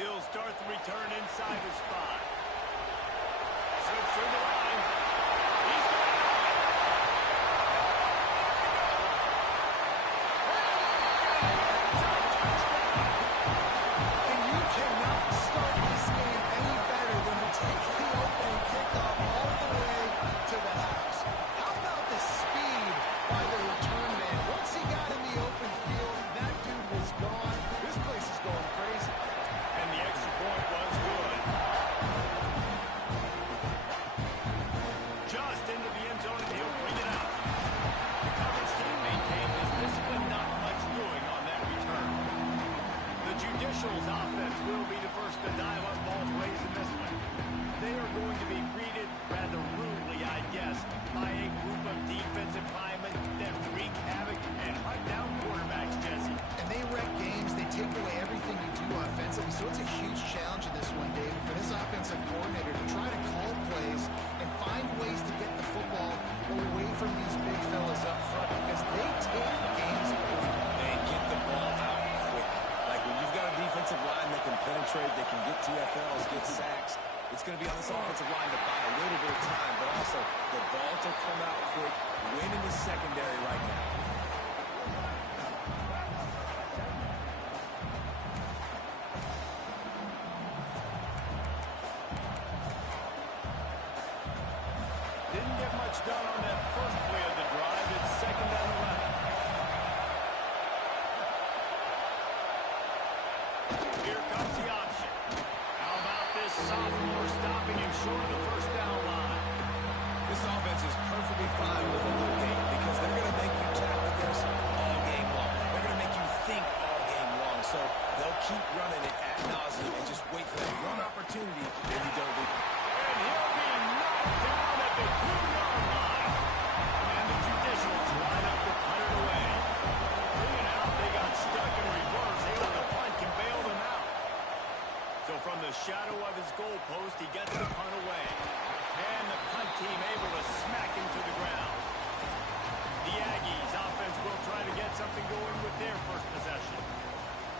He'll start the return inside the spot. Slips through the line. He's got it. And you cannot start this game any better than to take the opening kickoff all the way to the house. How about the speed by the return man? Once he got in the open field, that dude was gone. This place is going crazy. And the extra point was good. Just into the end zone, and he'll bring it out. The coverage team maintained his discipline, not much doing on that return. The Judicials offense will be the first to dive up both ways in this one. They are going to be greeted rather rudely, I guess, by a group of defensive linemen that wreak havoc and hunt down quarterbacks, Jesse. And they wreck games. They take away everything you do offensively. So it's a huge challenge in this one, Dave, for this offensive coordinator to try to call plays and find ways to get the football away from these big fellas up front because they take games over. They get the ball out quick. Like when you've got a defensive line that can penetrate, they can get TFLs, get sacks, it's going to be on this offensive line to buy a little bit of time, but also the ball to come out quick, win in the secondary right now. Didn't get much done on that first play of the drive. It's second down 11. Here comes the option. How about this sophomore stopping him short of the first down line? This offense is perfectly fine with a little game because they're going to make you tackle this all game long. They're going to make you think all game long. So they'll keep running it ad nauseum and just wait for that one opportunity if you don't leave. And he'll be knocked down at the 2-yard line. And the Judicials line up to punt it away. Bringing out, they got stuck in reverse. They let the punt can bail them out. So from the shadow of his goalpost, he gets the punt away. And the punt team able to smack him to the ground. The Aggies offense will try to get something going with their first possession.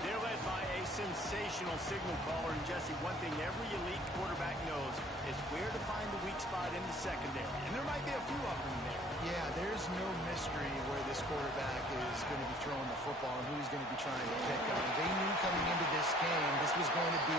They're led by a sensational signal caller. And Jesse, one thing every elite quarterback knows is where to find the weak spot in the secondary. And there might be a few of them there. Yeah, there's no mystery where this quarterback is going to be throwing the football and who he's going to be trying to pick up. They knew coming into this game this was going to be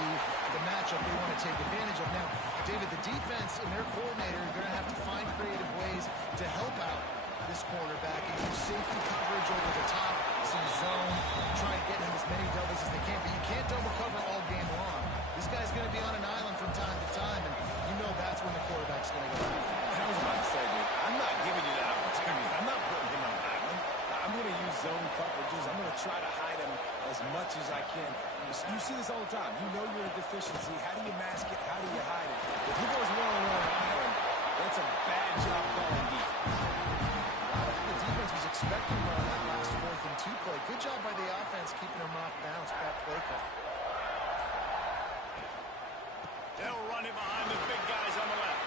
the matchup they want to take advantage of. Now, David, the defense and their coordinator are going to have to find creative ways to help out this quarterback and use safety coverage over the top, some zone, try and get him as many doubles as they can. But you can't double cover all game long. This guy's going to be on an island from time to time, and you know that's when the quarterback's going to go after. I was about to say, dude, I'm not giving you that opportunity. I'm not putting him on an island. I'm going to use zone coverages. I'm going to try to hide him as much as I can. You see this all the time. You know you're in a deficiency. How do you mask it? How do you hide it? If he goes one-on-one on island, that's a bad job calling defense. The defense was expecting him on that last 4th and 2 play. Good job by the offense keeping him off bounce, that play call. They'll run it behind the big guys on the left.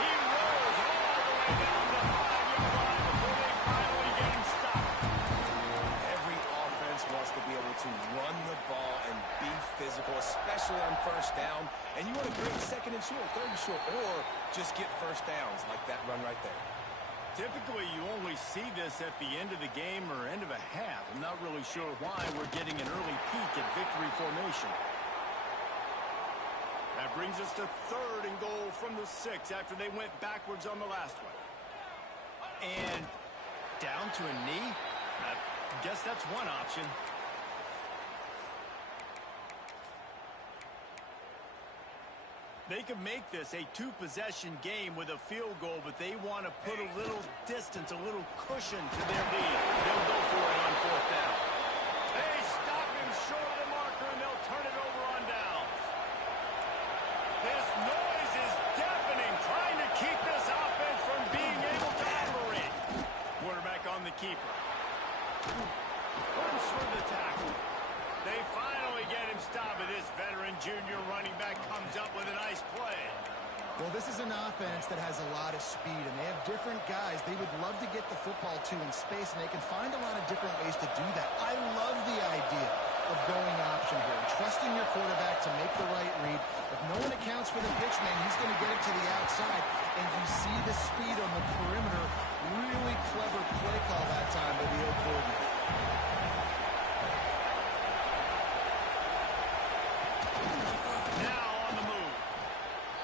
He rolls all the way down the 5-yard line before they finally get him stopped. Every offense wants to be able to run the ball and be physical, especially on first down. And you want to create second and short, third and short, or just get first downs like that run right there. Typically, you only see this at the end of the game or end of a half. I'm not really sure why we're getting an early peek at victory formation. That brings us to 3rd and goal from the 6 after they went backwards on the last one. And down to a knee? I guess that's one option. They can make this a 2-possession game with a field goal, but they want to put a little distance, a little cushion to their lead. They'll go for it on 4th down. They stop him short of the marker, and they'll turn it over on down. This noise is deafening, trying to keep this offense from being able to operate. Quarterback on the keeper. Runs for the tackle. They finally get him stopped, but this veteran junior running back comes up with a nice play. Well, this is an offense that has a lot of speed, and they have different guys they would love to get the football to in space, and they can find a lot of different ways to do that. I love the idea of going option here, trusting your the right read. If no one accounts for the pitch man, he's going to get it to the outside. And you see the speed on the perimeter. Really clever play call that time by the old coordinator. Now on the move.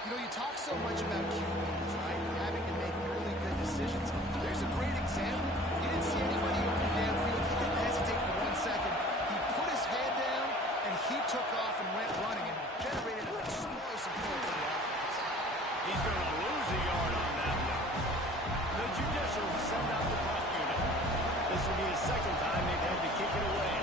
You know, you talk so much about QBs, right? Having to make really good decisions. There's a great example. He didn't see anybody open downfield. He didn't hesitate for 1 second. He put his head down, and he took off and went running and generated an explosive play for the offense. He's going to lose a yard on that one. The judicial will send out the punt unit. This will be the second time they've had to kick it away.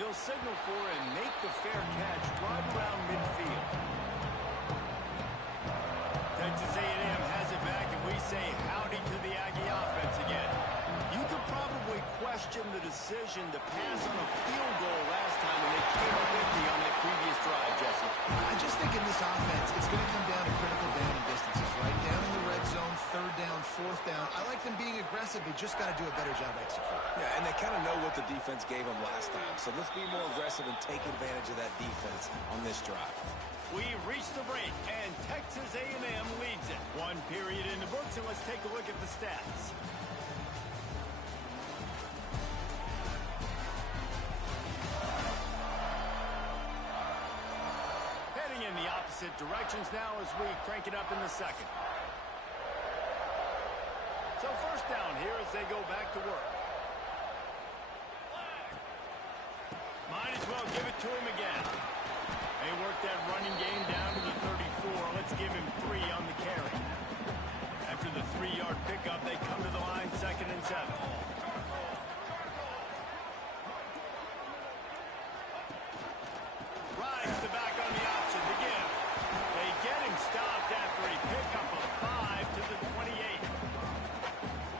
He'll signal for and make the fair catch right around midfield. Texas A&M has it back, and we say howdy to the Aggie offense again. You could probably question the decision to pass on a field goal last time when they came up empty on that previous drive, Jesse. I just think in this offense, it's going to come down to critical down and distances, right? Down in the red zone, third down, fourth down. I like them being aggressive. They just got to do a better job executing. Yeah, and they kind of know what the defense gave them last time. So let's be more aggressive and take advantage of that defense on this drive. We've reached the break, and Texas A&M leads it. One period in the books, and let's take a look at the stats. Heading in the opposite directions now as we crank it up in the second. So first down here as they go back to work. Might as well give it to him again. They work that running game down to the 34. Let's give him 3 on the carry. After the 3-yard pickup, they come to the line, 2nd and 7. Rides the back on the option to give. They get him stopped after a pickup of 5 to the 28.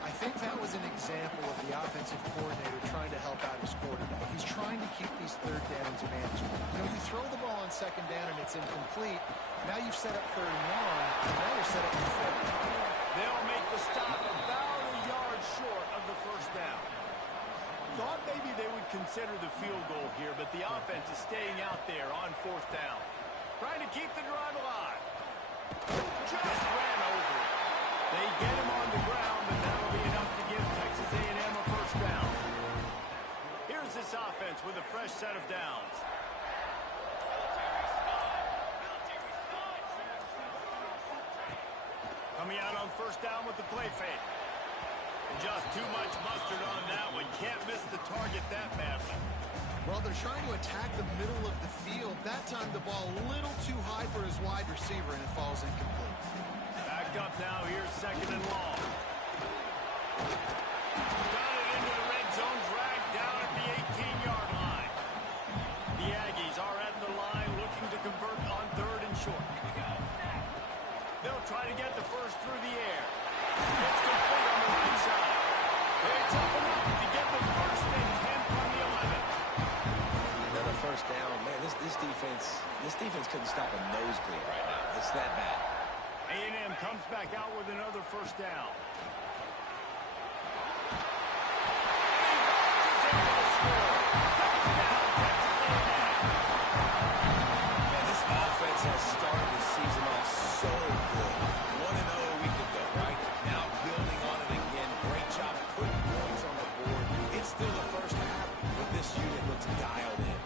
I think that was an example of the offensive coordinator trying to help out his quarterback. He's trying to keep these third downs manageable. You know, you throw the ball on second down and it's incomplete. Now you've set up third and long, and now you're set up for fourth. They'll make the stop about a yard short of the first down. Thought maybe they would consider the field goal here, but the offense is staying out there on 4th down. Trying to keep the drive alive. Just ran over it. They get him on the ground, but that'll be enough to give Texas A&M a first down. Here's this offense with a fresh set of downs. Coming out on first down with the play fake. Just too much mustard on that one. Can't miss the target that badly. Well, they're trying to attack the middle of the field. That time the ball a little too high for his wide receiver, and it falls incomplete. Back up now. Here's 2nd and long. Got it into the red zone. Dragged down at the 18-yard line. The Aggies are at the line looking to convert on 3rd and short. They'll try to get the first through the air. It's complete on the right side. It's up enough to get the first and 10 from the 11. Another first down. Man, this defense couldn't stop a nosebleed right now. It's that bad. A&M comes back out with another first down. Man, this offense has started the season off so good. 1-0 a week ago, right? Now building on it again. Great job putting points on the board. It's still the first half, but this unit looks dialed in.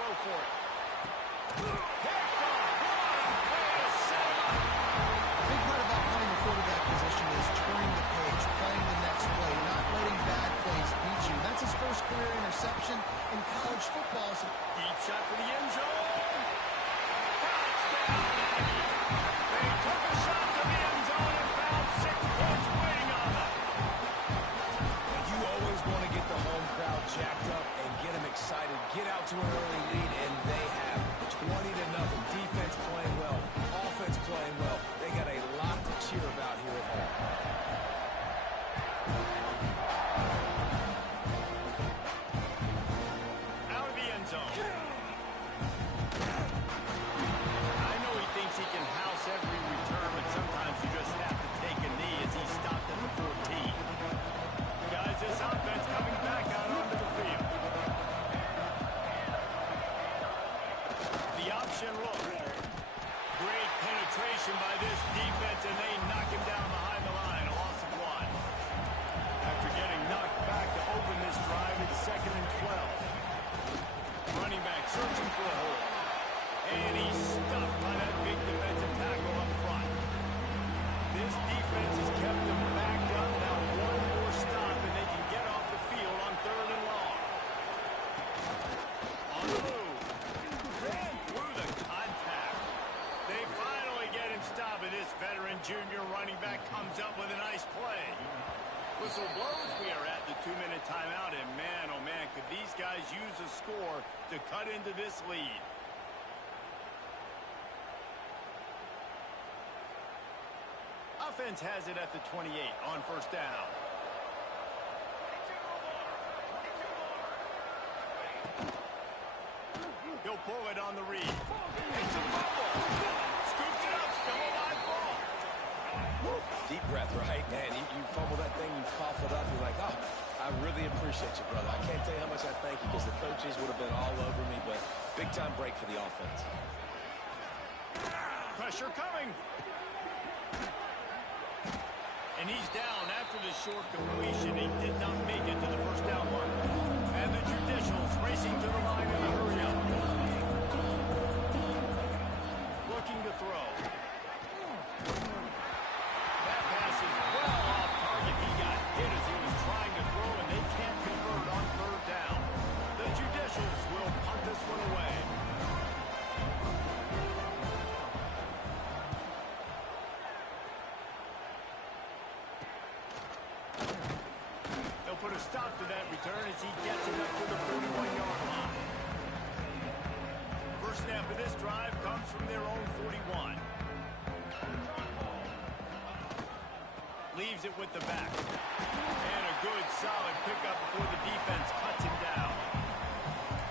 throw for it. Picked off. What a way to set him up. A big part about playing the quarterback position is turning the page, playing the next play, not letting bad plays beat you. That's his first career interception in college football. So deep shot for the end zone. Touchdown, Aggie. They took a shot to the end zone and found 6 points waiting on them. You always want to get the home crowd jacked up and get them excited. Get out to an early lead, and they have 20-0. Defense playing well, offense playing well. They got a lot to cheer about here at home. Out of the end zone. I know he thinks he can house every return, but sometimes you just have to take a knee as he stopped at the 14. Guys, this offense coming back out onto the field. The option look. Great penetration by this defense, and they knock him down behind the line. A loss of 1. After getting knocked back to open this drive, it's 2nd and 12. Running back searching for a hole. And he's stuffed by that big defensive tackle up front. This defense has kept them backed up. Now one more stop, and they can get off the field on 3rd and long. On the move. Ran through the contact. They finally get him stopped, and this veteran junior running back comes up with a nice play. Whistle blows. We are at the 2-minute timeout, and man, oh man, could these guys use a score to cut into this lead. Offense has it at the 28 on 1st down. He'll pull it on the read. It's a fumble. Scoops it up. Still a live ball. Deep breath, right? Man, you fumble that thing, you cough it up, you're like, oh, I really appreciate you, brother. I can't tell you how much I thank you because the coaches would have been all over me, but big-time break for the offense. Pressure coming. And he's down after the short completion. He did not make it to the 1st down mark. And the Judicials racing to the line in a hurry up. Looking to throw. That pass is well off target. He got hit as he was trying to throw, and they can't convert on 3rd down. The Judicials will punt this one away. Put a stop to that return as he gets it up to the 41-yard line. First snap of this drive comes from their own 41. Leaves it with the back. And a good, solid pickup before the defense cuts him down.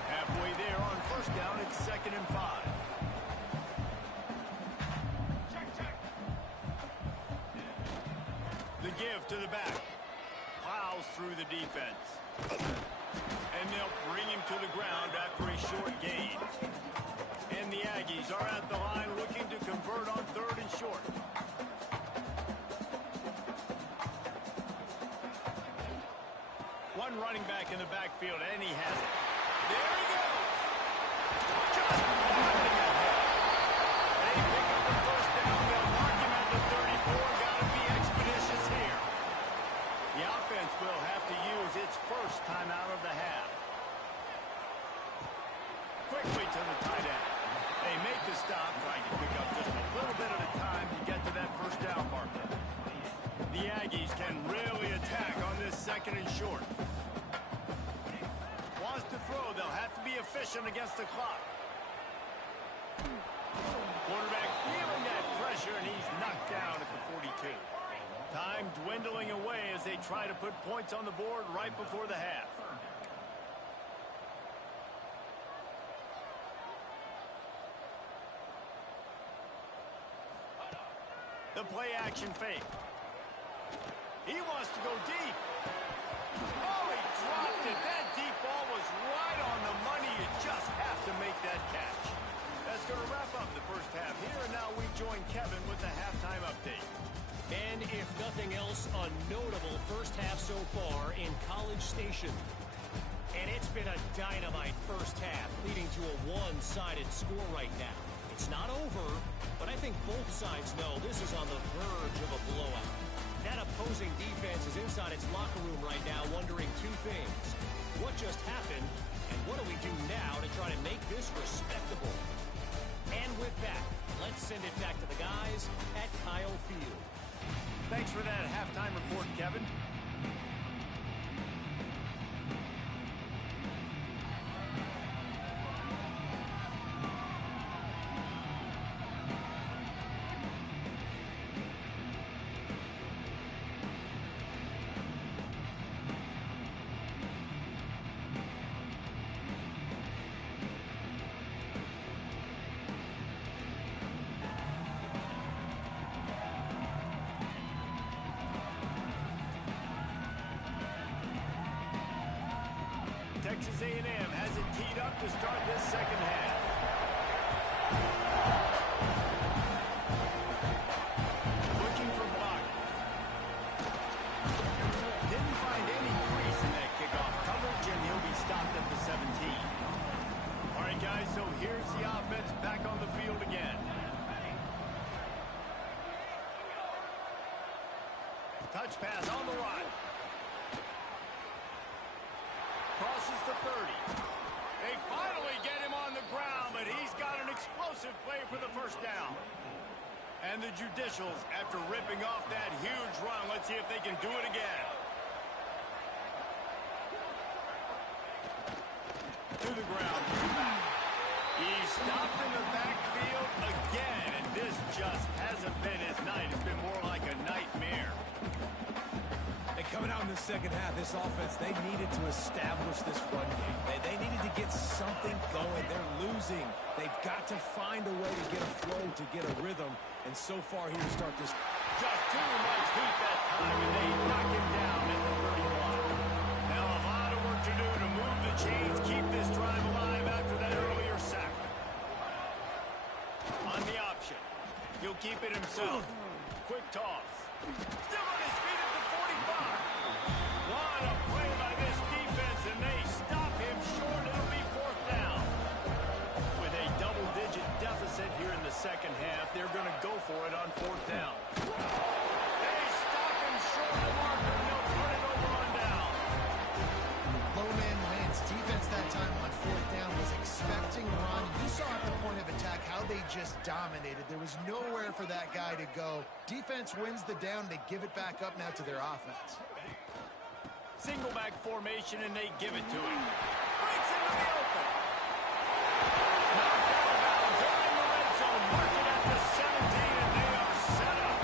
Halfway there on 1st down, it's 2nd and 5. The give to the back. Plows through the defense. And they'll bring him to the ground after a short gain. And the Aggies are at the line looking to convert on 3rd and short. One running back in the backfield, and he has it. There he goes. Just running ahead. They pick up the 1st down. They'll mark him at the 34. Got to be expeditious here. The offense will have to use its first timeout of the half. Quickly to the tight end. They make the stop, trying to pick up just a little bit at a time to get to that 1st down marker. The Aggies can really attack on this 2nd and short. Wants to throw. They'll have to be efficient against the clock. Quarterback feeling that pressure, and he's knocked down at the 42. Time dwindling away as they try to put points on the board right before the half. The play action fake. He wants to go deep. Oh, he dropped it. That deep ball was right on the money. You just have to make that catch. That's going to wrap up the 1st half here, and now we join Kevin with the halftime update. And if nothing else, a notable 1st half so far in College Station. And it's been a dynamite 1st half, leading to a one-sided score right now. It's not over, but I think both sides know this is on the verge of a blowout. That opposing defense is inside its locker room right now wondering two things. What just happened, and what do we do now to try to make this respectable? And with that, let's send it back to the guys at Kyle Field. Thanks for that halftime report, Kevin. Texas A&M has it teed up to start this second half. Looking for blocking. Didn't find any crease in that kickoff coverage, and he'll be stopped at the 17. All right, guys, so here's the offense back on the field again. Touch pass on the right. Crosses the 30. They finally get him on the ground, but he's got an explosive play for the first down. And the Judicials, after ripping off that huge run, let's see if they can do it again. To the ground. He's stopped in the backfield again, and this just hasn't been his night. It's been more like a nightmare. And coming out in the second half, this offense, they needed to establish this run game. They needed to get something going. They're losing. They've got to find a way to get a flow, to get a rhythm. And so far here to start this. Just too much heat that time, and they knock him down at the 31. Now a lot of work to do to move the chains, keep this drive alive after that earlier sack. On the option. He'll keep it himself. Quick toss. Still on his feet at the 45. What a play by this defense, and they stop him short. It'll be fourth down. With a double-digit deficit here in the second half, they're going to go for it on fourth down. They stop him short of the marker, and they'll turn it over on down. Low man wins. Defense that time on fourth down was expecting a run. You saw at the point of attack how they just dominated. There was nowhere for that guy to go. Defense wins the down. They give it back up now to their offense. Single back formation, and they give it to him. Breaks into the open. Knocked out of bounds. They're in the red zone. Mark it at the 17, and they are set up.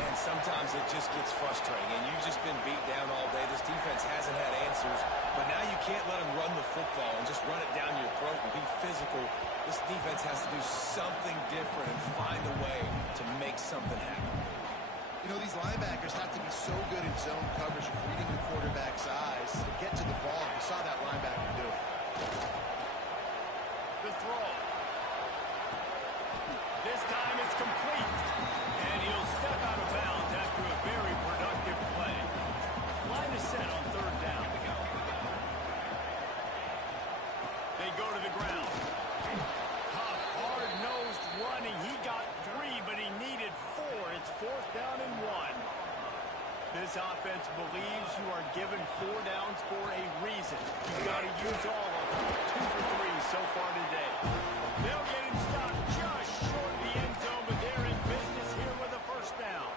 Man, sometimes it just gets frustrating, and you've just been beat down all day. This defense hasn't had answers, but now you can't let them run the football and just run it down your throat and be physical. This defense has to do something different and find a way to make something happen. You know, these linebackers have to be so good in zone coverage, reading the quarterback's eyes to get to the ball. You saw that linebacker do it. The throw. This time it's complete. And he'll step out of bounds after a very productive play. Line is set on third down. They go to the ground. Tough, hard-nosed running. He got 3, but he needed 4. It's fourth down and 1. This offense believes you are given 4 downs for a reason. You've got to use all of them. 2 for 3 so far today. They'll get him stopped just short of the end zone, but they're in business here with a first down.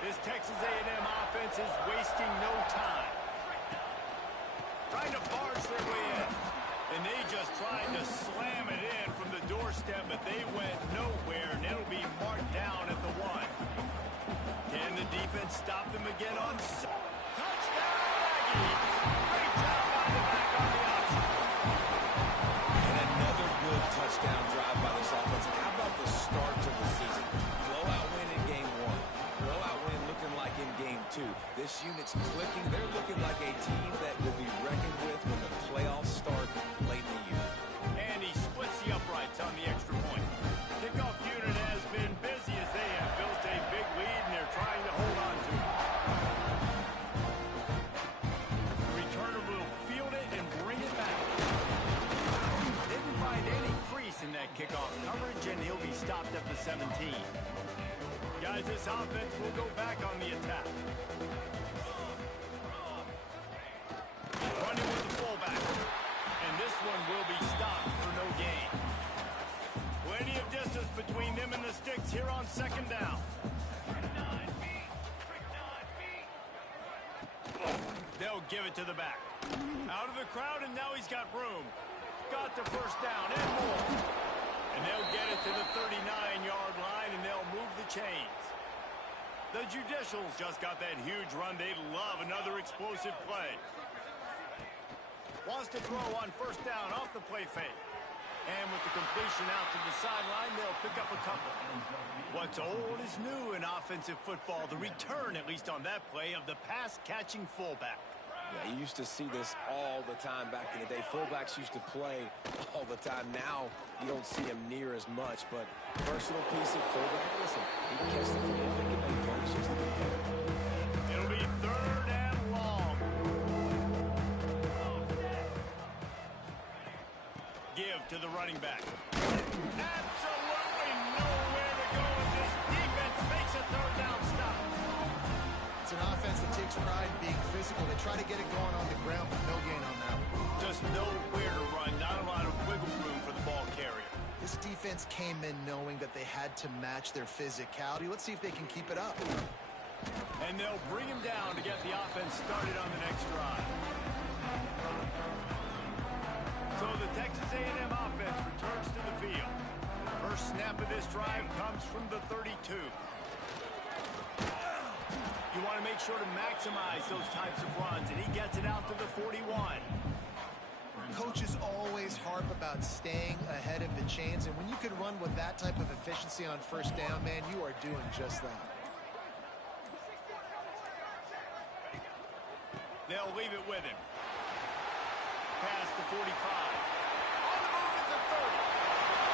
This Texas A&M offense is wasting no time. Trying to barge their way in. And they just tried to slam it in from the doorstep, but they went nowhere, and it'll be marked down at the 1. Can the defense stop them again on touchdown, Aggies? Great job by the back on the option. And another good touchdown drive by this offense. And how about the start to the season? Blowout win in game 1. Blowout win looking like in game 2. This unit's clicking. They're looking like a team that will be reckoned with when the playoffs start late in the year. And he splits the uprights on the extra point. Kickoff unit has been busy as they have built a big lead, and they're trying to hold on to it. the 17. Guys, this offense will go back on the attack. Running with the fullback. And this one will be stopped for no gain. Plenty of distance between them and the sticks here on second down. They'll give it to the back. Out of the crowd, and now he's got room. Got the first down and more. And they'll get it to the 39-yard line, and they'll move the chains. The Judicials just got that huge run. They love another explosive play. Wants to throw on first down off the play fake. And with the completion out to the sideline, they'll pick up a couple. What's old is new in offensive football. The return, at least on that play, of the pass-catching fullback. Yeah, you used to see this all the time back in the day. Fullbacks used to play all the time. Now you don't see him near as much, but versatile piece of fullback. Listen, he can catch the football, he can make plays, just a good player. It'll be third and long. Give to the running back. Absolutely nowhere to go as this defense makes a third down stop. It's an offense that takes pride in being physical. They try to get it going on the ground, but no gain on that one. Just nowhere to run. Not a lot of wiggle room for the ball carrier. This defense came in knowing that they had to match their physicality. Let's see if they can keep it up. And they'll bring him down to get the offense started on the next drive. So the Texas A&M offense returns to the field. First snap of this drive comes from the 32. You want to make sure to maximize those types of runs, and he gets it out to the 41. Coaches always harp about staying ahead of the chains, and when you can run with that type of efficiency on first down, man, you are doing just that. They'll leave it with him. Past the 45. On the move at the 30.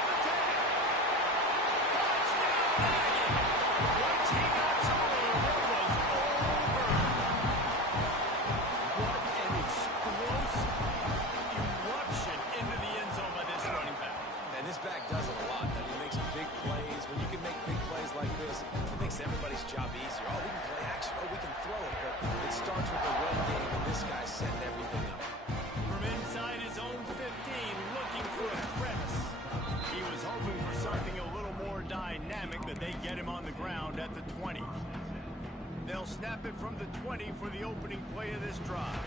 The 10. Touchdown, Aggie. Once he got to room, it was over. What an explosive eruption into the end zone by this running back. And this back does it a lot. I mean, he makes big plays. When you can make big plays like this, it makes everybody's job easier. Oh, we can play action. Oh, we can throw it. But it starts with the run game, and this guy's setting everything up. From inside his own 15, looking for a crevice. He was hoping for something a little more dynamic, but they get him on the ground at the 20. They'll snap it from the 20 for the opening play of this drive.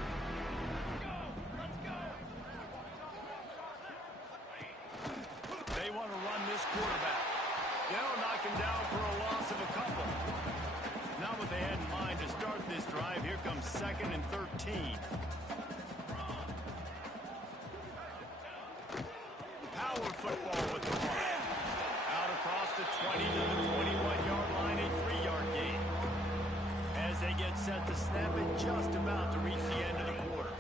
They want to run this quarterback. They'll knock him down for a loss of a couple. Not what they had in mind to start this drive. Here comes second and 13. Power football with the run. Out across the 20 to the 21-yard line, a 3-yard gain. As they get set to snap it, just about to reach the end of the quarter.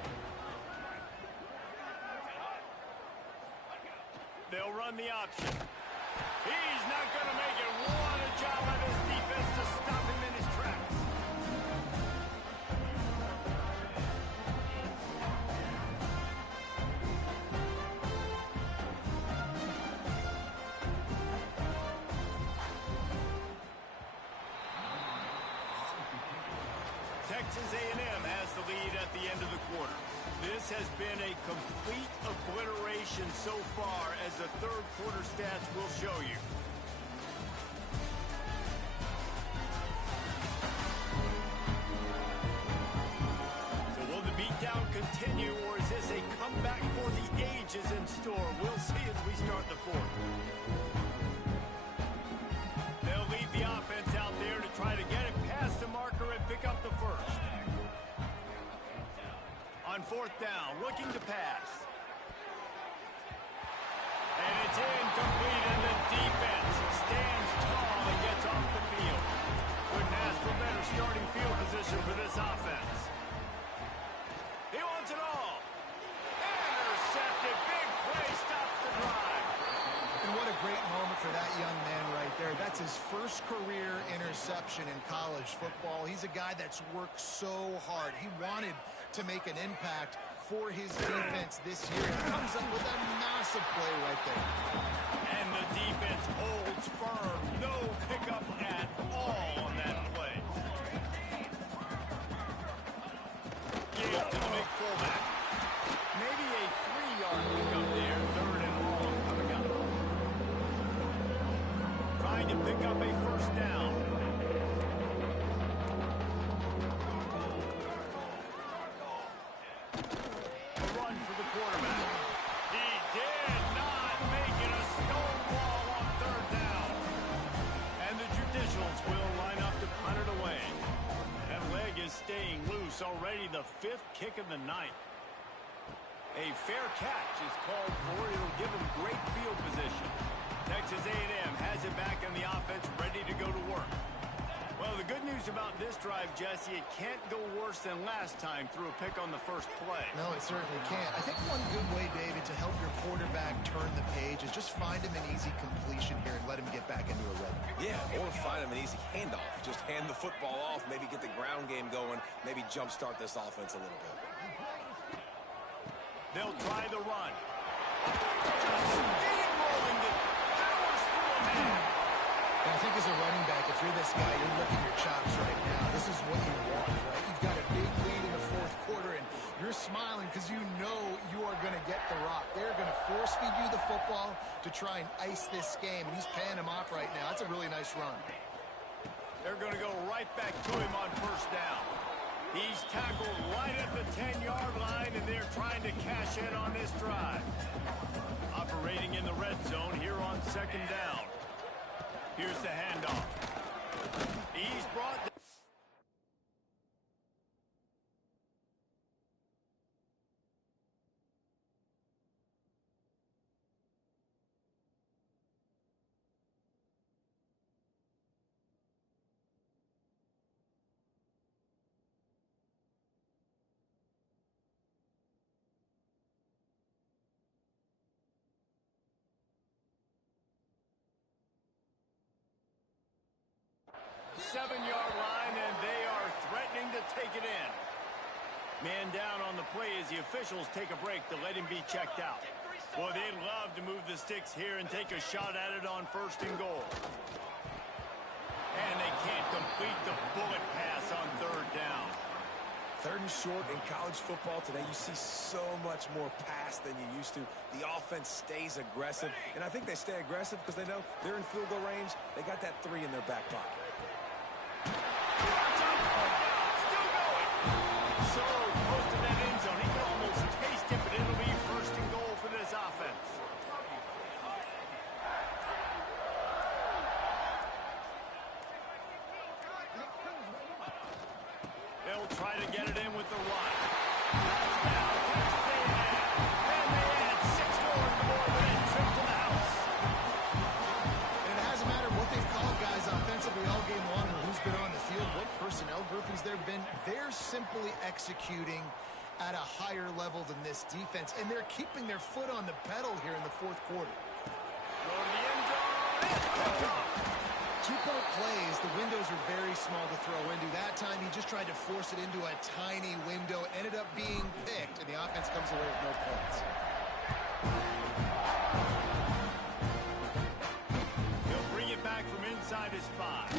They'll run the option. He's not going to make it. What a job by this defense to stop him in his tracks. Texas A&M has the lead at the end of the quarter. This has been a complete obliteration so far, as the third quarter stats will show you. So will the beatdown continue, or is this a comeback for the ages in store? We'll see as we start the fourth. They'll leave the offense out there to try to get it past the marker and pick up the first. On fourth down, looking to pass. And it's incomplete, and the defense stands tall and gets off the field. Couldn't ask for better starting field position for this offense. He wants it all. Intercepted. Big play stops the drive. And what a great moment for that young man right there. That's his first career interception in college football. He's a guy that's worked so hard. He wanted to make an impact for his defense this year. He comes up with a massive play right there. And the defense holds firm. going to pick up a first down. A run for the quarterback. He did not make it a stonewall on third down. And the Judicials will line up to punt it away. That leg is staying loose, already the 5th kick of the night. A fair catch is called for. It'll give them great field position. Texas A&M has it back in the offense, ready to go to work. Well, the good news about this drive, Jesse, it can't go worse than last time through a pick on the first play. No, it certainly can't. I think one good way, David, to help your quarterback turn the page is just find him an easy completion here and let him get back into a rhythm. Yeah, or find him an easy handoff. Just hand the football off, maybe get the ground game going, maybe jumpstart this offense a little bit. They'll try the run. Just steamrolling the powers through a man. And I think as a running back, if you're this guy, you're licking your chops right now. This is what you want, right? You've got a big lead in the 4th quarter, and you're smiling because you know you are going to get the rock. They're going to force feed you the football to try and ice this game, and he's paying him off right now. That's a really nice run. They're going to go right back to him on first down. He's tackled right at the 10-yard line, and they're trying to cash in on this drive. Operating in the red zone here on 2nd down. Here's the handoff. He's brought... Seven-yard line, and they are threatening to take it in. Man down on the play as the officials take a break to let him be checked out. Boy, they'd love to move the sticks here and take a shot at it on 1st and goal. And they can't complete the bullet pass on 3rd down. 3rd and short in college football today, you see so much more pass than you used to. The offense stays aggressive, and I think they stay aggressive because they know they're in field goal range. They got that 3 in their back pocket. Still going. So close to that end zone. He can almost taste it, but it'll be 1st and goal for this offense. They'll try to get it in with the run. Touchdown, Texas A&M. And they add 6 more to the board with a trip to the house. And it hasn't mattered what they've called guys offensively all game long or who's been on the field, what personnel groupings there have been. They're simply executing at a higher level than this defense, and they're keeping their foot on the pedal here in the 4th quarter. Go to the end zone. 2-point plays, the windows are very small to throw into. That time, he just tried to force it into a tiny window, ended up being picked, and the offense comes away with no points. He'll bring it back from inside his 5.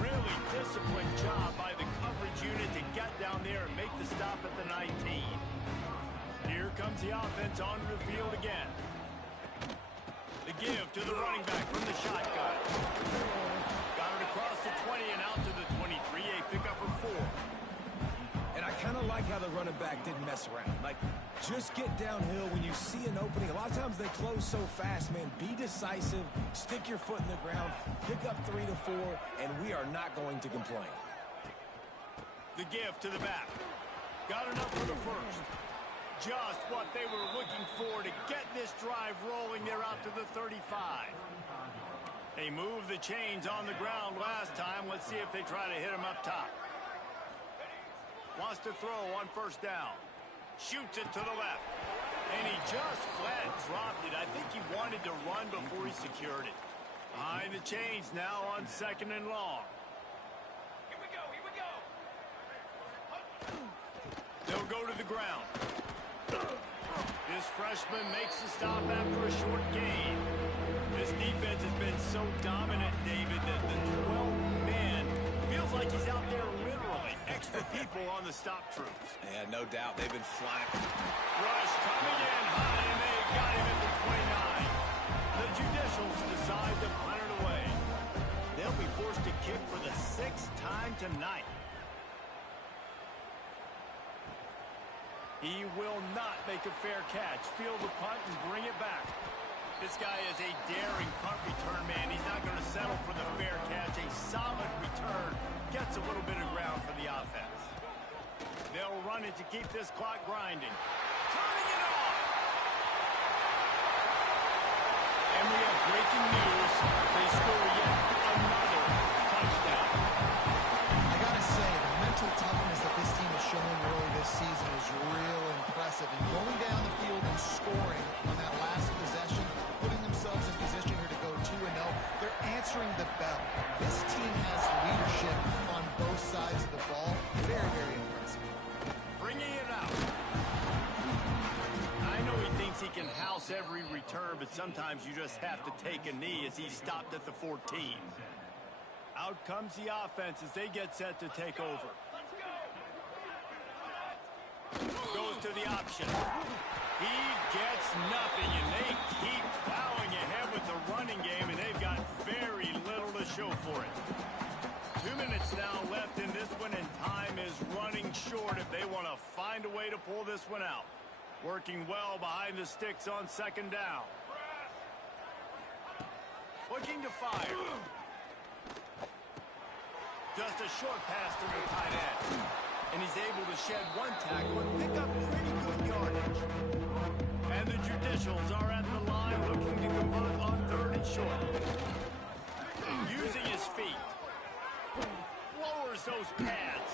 Really disciplined job by the coverage unit to get down there and make the stop at the 19. Here comes the offense onto the field again. The give to the running back from the shotgun. Got it across the 20 and out to the 23. A pickup for 4. And I kind of like how the running back didn't mess around. Like, just get downhill when you see an opening. A lot of times they close so fast, man. Be decisive, stick your foot in the ground, pick up 3 to 4, and we are not going to complain. The give to the back. Got enough for the 1st. Just what they were looking for to get this drive rolling. They're out to the 35. They moved the chains on the ground last time. Let's see if they try to hit him up top. Wants to throw on 1st down. Shoots it to the left. And he just flat dropped it. I think he wanted to run before he secured it. Behind the chains now on 2nd and long. Here we go, here we go. They'll go to the ground. This freshman makes the stop after a short gain. This defense has been so dominant, David, that the 12th man feels like he's out there literally. Extra people on the stop troops. Yeah, no doubt. They've been flying. Rush coming in high, and they got him at the 29. The Judicials decide to punt it away. tonight. He will not make a fair catch. Field the punt and bring it back. This guy is a daring punt return man. He's not going to settle for the fair catch. A solid return gets a little bit of ground for the offense. They'll run it to keep this clock grinding. Turning it on! And we have breaking news. They score yet another touchdown. I gotta say, the mental toughness that this team is showing early this season is real impressive. And going down the field and scoring on that last possession, putting themselves in position here to go 2-0, they're answering the bell. This team has leadership on both sides of the ball. Very, very impressive. Bringing it out. I know he thinks he can house every return, but sometimes you just have to take a knee as he stopped at the 14. Out comes the offense as they get set to take over. Goes to the option. He gets nothing, and they keep plowing ahead with the running game, and they've got very little to show for it. 2 minutes now left in this one, and time is running short if they want to find a way to pull this one out. Working well behind the sticks on second down. Looking to fire. Just a short pass to the tight end. And he's able to shed one tackle and pick up pretty good yardage. And the Judicials are at the line looking to convert on 3rd and short. Using his feet. Lowers those pads.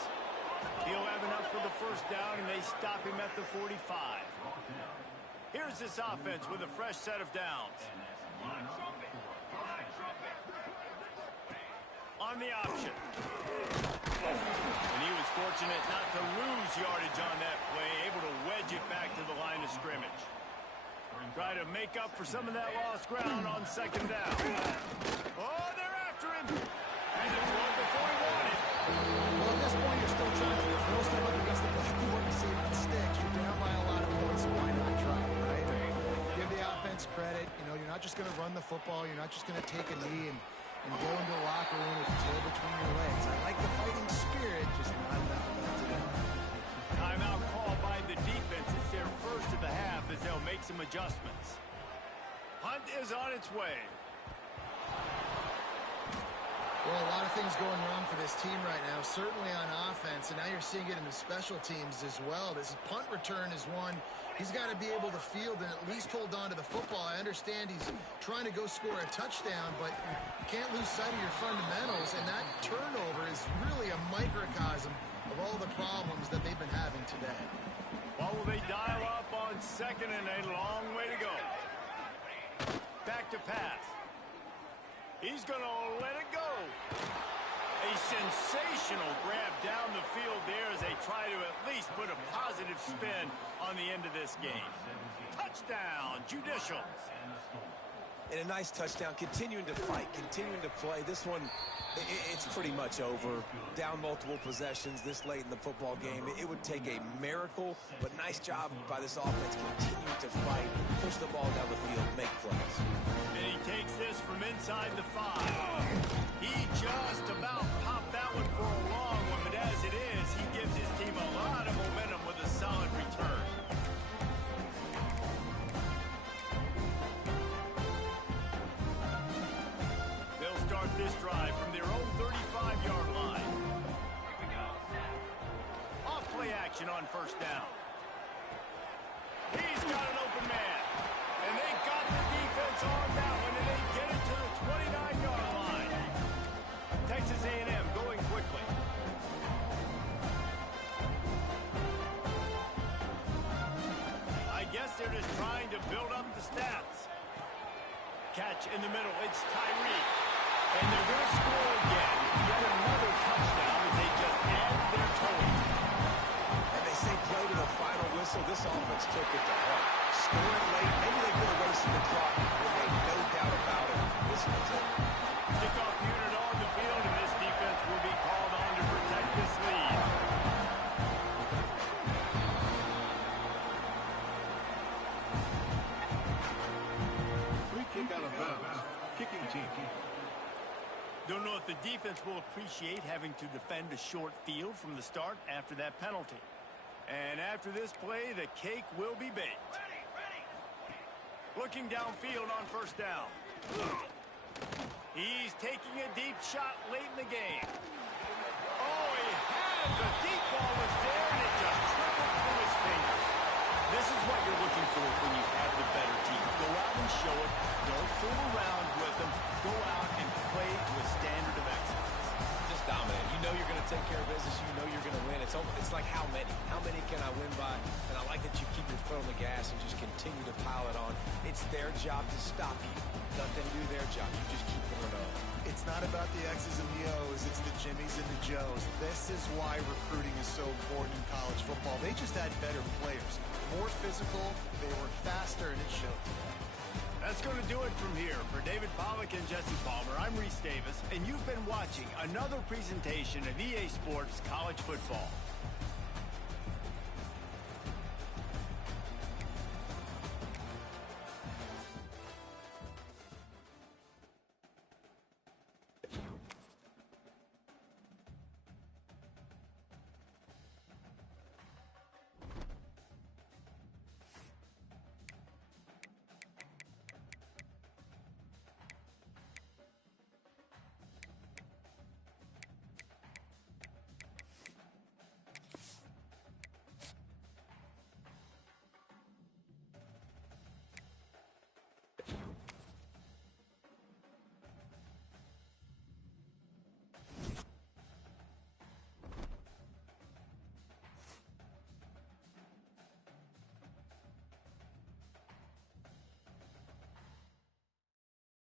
He'll have enough for the first down, and they stop him at the 45. Here's this offense with a fresh set of downs. On the option. And he was fortunate not to lose yardage on that play, able to wedge it back to the line of scrimmage. Try to make up for some of that lost ground on second down. Oh, they're after him. And it's right before he wanted. Well, at this point, you're still trying to throw stuff up against the blackboard and see if it sticks. You're down by a lot of points, so why not try it, right? Give the offense credit. You know, you're not just going to run the football. You're not just going to take a knee and go into the locker room with the tail between your legs. I like the fighting spirit, just not enough today. Timeout called by the defense. It's their first of the half as they'll make some adjustments. Hunt is on its way. Well, a lot of things going wrong for this team right now, certainly on offense, and now you're seeing it in the special teams as well. This punt return is one he's got to be able to field and at least hold on to the football. I understand he's trying to go score a touchdown, but you can't lose sight of your fundamentals, and that turnover is really a microcosm of all the problems that they've been having today. Well, will they dial up on second and a long way to go? Back to pass. He's going to let it go. A sensational grab down the field there as they try to at least put a positive spin on the end of this game. Touchdown, Judicials. And a nice touchdown, continuing to fight, continuing to play. This one, it's pretty much over. Down multiple possessions this late in the football game. It would take a miracle, but nice job by this offense continuing to fight, push the ball down the field, make plays. And he takes this from inside the 5. He just about popped that one for a long one, but as it is, he gives his team a lot of momentum with a solid return. They'll start this drive from their own 35-yard line. Off play action on first down. He's got an open man. And they got the defense on that one, and they get it to the 29-yard line. Texas A&M going quickly. I guess they're just trying to build up the stats. Catch in the middle. It's Tyreek. And they're going to score again. Yet another touchdown as they just add their total. And they say play to the final whistle. This offense took it to heart. Scoring late, maybe they could have wasted the clock, but they no doubt about it. This one's it. Kickoff unit on the field, and this defense will be called on to protect this lead. Free kick out of bounds. Kicking team. Don't know if the the defense will appreciate having to defend a short field from the start after that penalty. And after this play, the cake will be baked. Looking downfield on first down. He's taking a deep shot late in the game. Oh, he had the deep ball was there, and it just trickled through his fingers. This is what you're looking for when you have the better team. Go out and show it. Don't fool around with them. Go out and play to a standard of excellence. Just dominate. You know you're going to take care of business. You know you're going to win. It's like how many? How many can I win by? And I like that you keep your foot on the gas and just continue to pile it on. It's their job to stop you. Let them do their job. You just keep going on. It's not about the X's and the O's. It's the Jimmies and the Joes. This is why recruiting is so important in college football. They just had better players. More physical, they were faster, and it showed. That's going to do it from here. For David Pollack and Jesse Palmer, I'm Reese Davis, and you've been watching another presentation of EA Sports College Football.